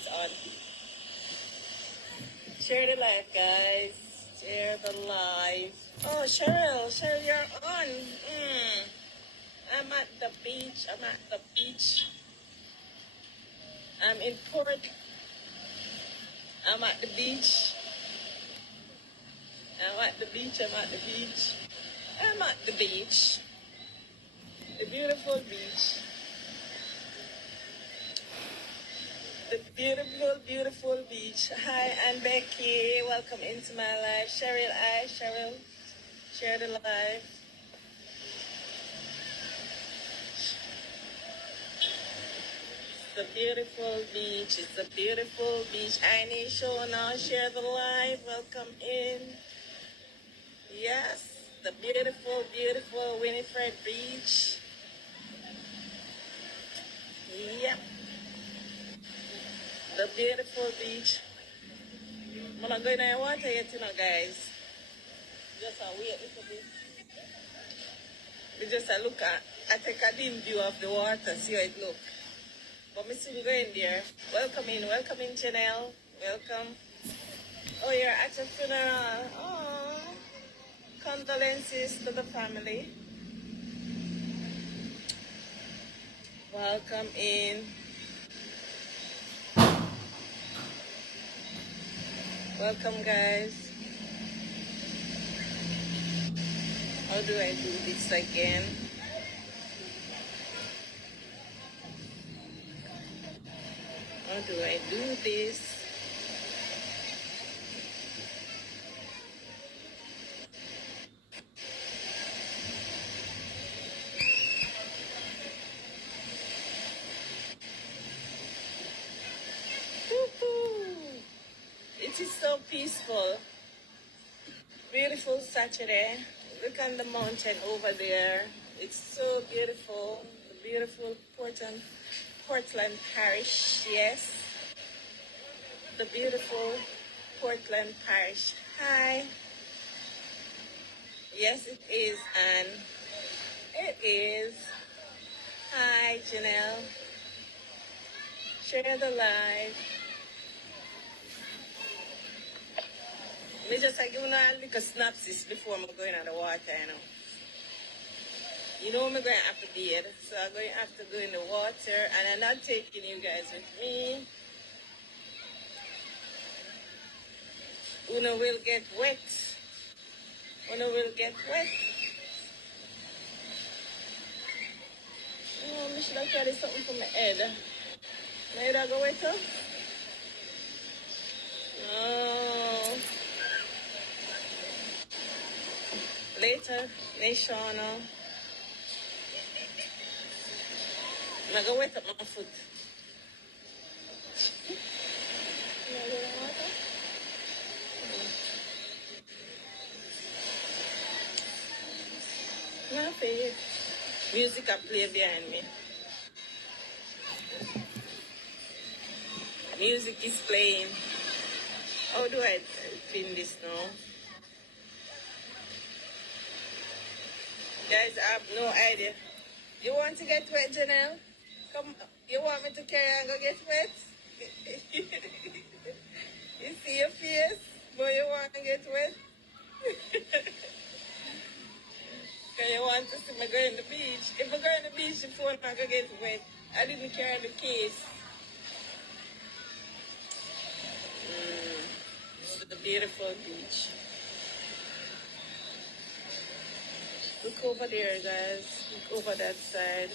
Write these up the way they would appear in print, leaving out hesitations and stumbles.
is on. Share the live, guys. Share the live. Oh, Cheryl, you're on. I'm at the beach. I'm in Port. I'm at the beach. I'm at the beach. The beautiful beach. The beautiful beach. Hi, I'm Becky. Welcome into my life. Cheryl. Share the live. It's a beautiful beach. I need Shona. Share the live. Welcome in. Yes, the beautiful Winnifred Beach. Yep, the beautiful beach. I'm not going to water yet, guys. Just wait a little bit. We just look at, I take a dim view of the water, see how it look. But me still going there. Welcome in, Janelle. Welcome. Oh, you're at a funeral. Oh, condolences to the family. Welcome in. Welcome, guys. How do I do this again? How do I do this? Woo-hoo. It is so peaceful. Beautiful Saturday. Look on the mountain over there. It's so beautiful. The beautiful Portland Parish. Yes. The beautiful Portland Parish. Hi. Yes, it is, Anne. It is. Hi, Janelle. Share the live. Me just give you a little synopsis before I'm going on the water, You know I'm going to have to bathe, so I'm going to have to go in the water, and I'm not taking you guys with me. Una will get wet. Oh, I should have carried something for my head. My head I go wet up? Oh. Later, Nashana. I'm going to wet up my foot. Nothing. Music I play behind me. Music is playing. How do I pin this now? Guys, I have no idea. You want to get wet, Janelle? Come, you want me to carry and go get wet? You see your face, but you want to get wet? Because you want to see me go in the beach. If I go in the beach, the phone not going to get wet. I didn't carry the case. It's a beautiful beach. Look over there, guys. Look over that side.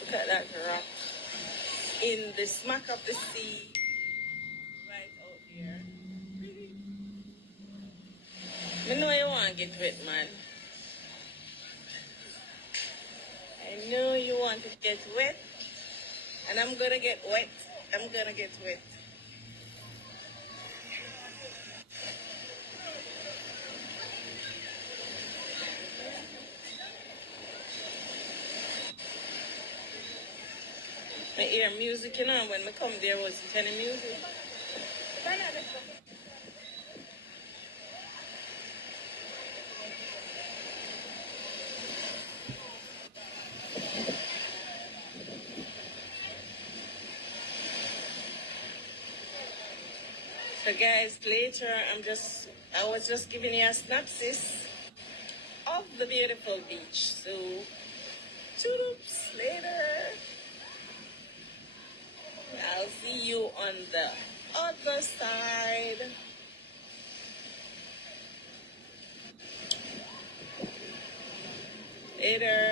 Look at that rock. In the smack of the sea. Right out there. I know you want to get wet, man. I know you want to get wet. And I'm going to get wet. I hear music, when I come there wasn't any music. So guys, later I was just giving you a synopsis of the beautiful beach. So toodles later. I'll see you on the other side. Later.